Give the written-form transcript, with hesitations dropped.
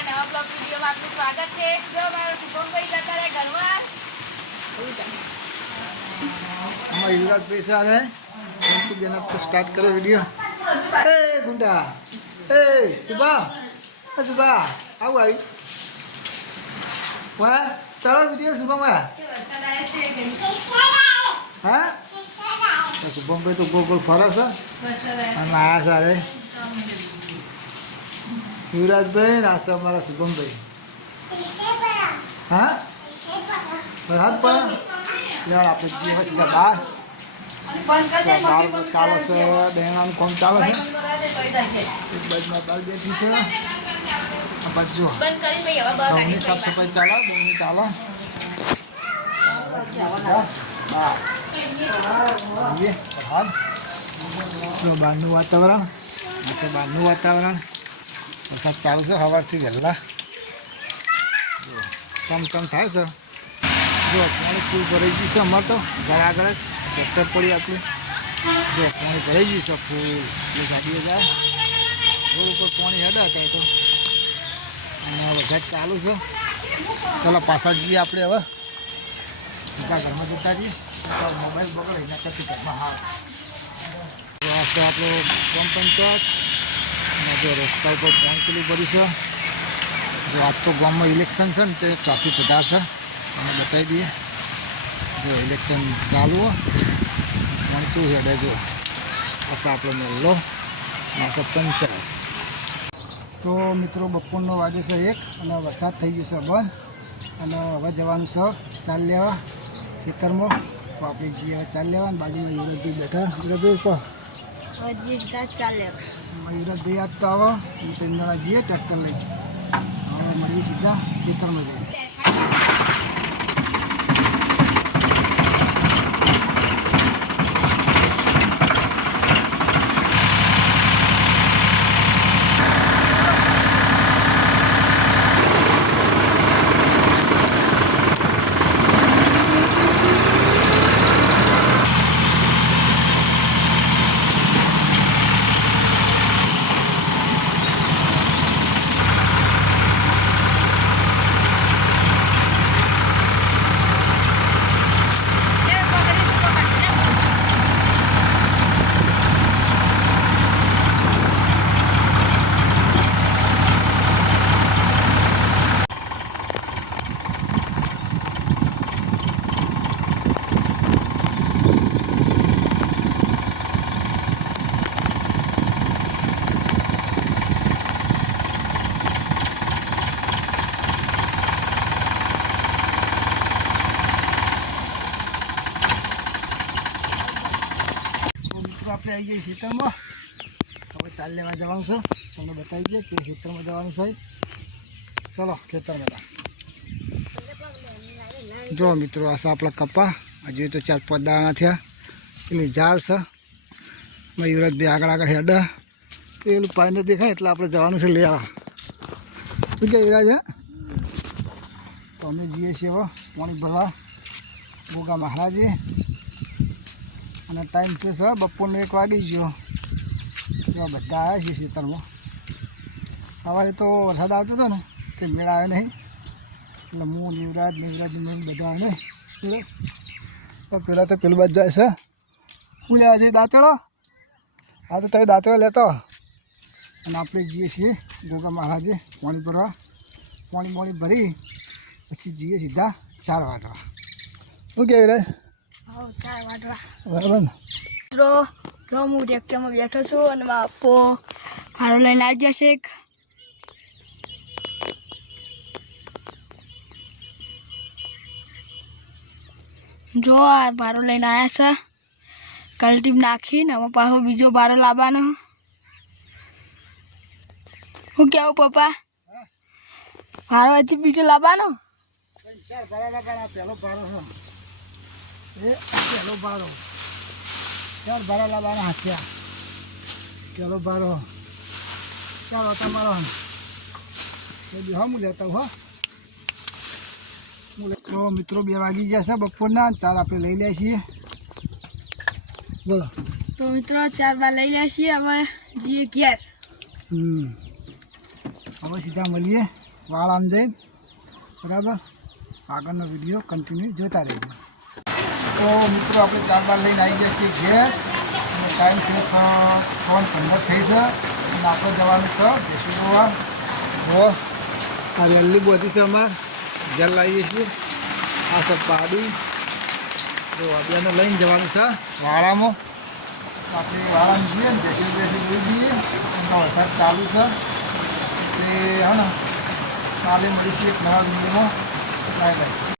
મારા નવા બ્લોગ વિડીયોમાં આપનું સ્વાગત છે. જો મારો શુભમભાઈ જતા રહે ઘરમાં. हमारा युवराज पैसा है उनको देना तो स्टार्ट करो वीडियो. ए गुंडा ए सुबह आओ आई वाह चलो वीडियो सुबह में हाँ शुभम भाई तो गोल गोल फरस है आया सारे युवराज भाई आशा हमारा शुभम भाई हाँ हाथ पर यार आप जीवन सीधा बाहर बार चाले से देना कौन चाले है एक बार में बाल बैठी से अब जो हमने सब तो पहले चाला दोनों चाला ये हाल जो बानू वातावरण ऐसे बानू वातावरण वरसाद चालू છે સવારથી વહેલા કમ થાય છે જો પાણી ફૂલ ભરાઈ ગયું છે અમારે તો ઘર આગળ જ ટ્રેક્ટર પડી આપણું જો પાણી ભરાઈ ગયું છે ફૂલ એ ગાડીએ જાય રોડ ઉપર પાણી હેડા હતા તો અને બધા ચાલુ છે ચાલો પાછા જઈએ આપણે હવે બધા ઘરમાં જતા જઈએ મોબાઈલ બગડે એના કરતી ઘરમાં હા આપણે આપણો ગ્રામ પંચાયત અને જો રસ્તા ઉપર પહોંચેલું પડી છે જો આજ તો ગામમાં ઇલેક્શન છે ને તે ટ્રાફિક વધારે છે અમે બતાવી દઈએ જો ઇલેક્શન ચાલુ હોય પહોંચું હેડે જો પછી આપણો મેળો નાસા પંચાયત તો મિત્રો બપોરનો વાગ્યો છે 1 અને વરસાદ થઈ ગયો છે બંધ અને હવે જવાનું છે ચાલ લેવા ખેતરમાં તો આપણે જઈએ ચાલ લેવા અને બાજુમાં યુવરાજભાઈ બેઠા યુવરાજભાઈ કહો ચાલ લેવા યુવરાજભાઈ આજ તો આવો ત્રણ જઈએ ટ્રેક્ટર લઈ હવે મળીએ સીધા ખેતરમાં જઈએ આપણે આવી જઈએ ખેતરમાં હવે ચાલ લેવા જવાનું છે તમને બતાવી દઈએ કે ખેતરમાં જવાનું છે ચલો ખેતરમાં જો મિત્રો આ છે આપણા કપા હજુ તો 4-5 દાણા થયા એટલે ઝાડ છે યુવરાજભાઈ આગળ હેડા પેલું પાણી દેખાય એટલે આપણે જવાનું છે લેવા શું કે યુવરાજ તો અમે જઈએ છીએ હવે પાણી ભરવા બોગા મહારાજે અને ટાઈમ છે સર બપોરનો 1 વાગી ગયો તો બધા આવ્યા છીએ ખેતરમાં સવારે તો વરસાદ આવતો હતો ને તે મેળ આવ્યો નહીં એટલે હું યુવરાજ બધા આવે તો પહેલાં તો પેલું બાદ જાય છે શું લેવા જઈએ દાંતેડો હા તો તમે દાંતેડો લેતો અને આપણે જઈએ છીએ ગોગા મહારાજે પાણી ભરવા પાણી ભરી પછી જઈએ સીધા 4 વાગવા શું કે યુવરાજ બરાબર ને મિત્રો જો હું ટ્રેક્ટરમાં બેઠો છું અને બાપો ભાડો લઈને આવી જશે જો આ ભાડો લઈને આવ્યા છે કલટીમ નાખીને હવે પાછો બીજો ભાડો લાવવાનો શું કેવું પપ્પા ભાડો હજી બીજો લાવવાનો પહેલો ભાડો છે પહેલો ભાડો 4 ભાડા લાવવાના હાથ્યા પહેલો ભાડો ચાલો તમારો હું લેતા હો તો મિત્રો 2 વાગી ગયા છે બપોરના ચાલ આપણે લઈ લે છીએ બોલો તો મિત્રો 4 બાર લઈ લે છીએ હવે જઈએ ઘેર હવે સીધા મળીએ વાળામાં જઈને બરાબર આગળનો વિડીયો કન્ટિન્યુ જોતા રહેજો. તો મિત્રો આપણે 4 બાર લઈને આવી ગયા છીએ ઘેર અને ટાઈમ છે 6:15 થઈ છે અને આપણે જવાનું છે દેશી ગોવા. જો આ વેલ્લી બધી છે અમારે ઘેર લાવીએ છીએ. આ સબ પાડી જો અબિયાને લઈને જવાનું છે વાળામાં. આપણે વાળામાં જઈએ ને દેશી લઈ જઈએ. વરસાદ ચાલુ છે તે હા ને કાલે મળીશું એક નવા વિડીયોમાં. Bye bye.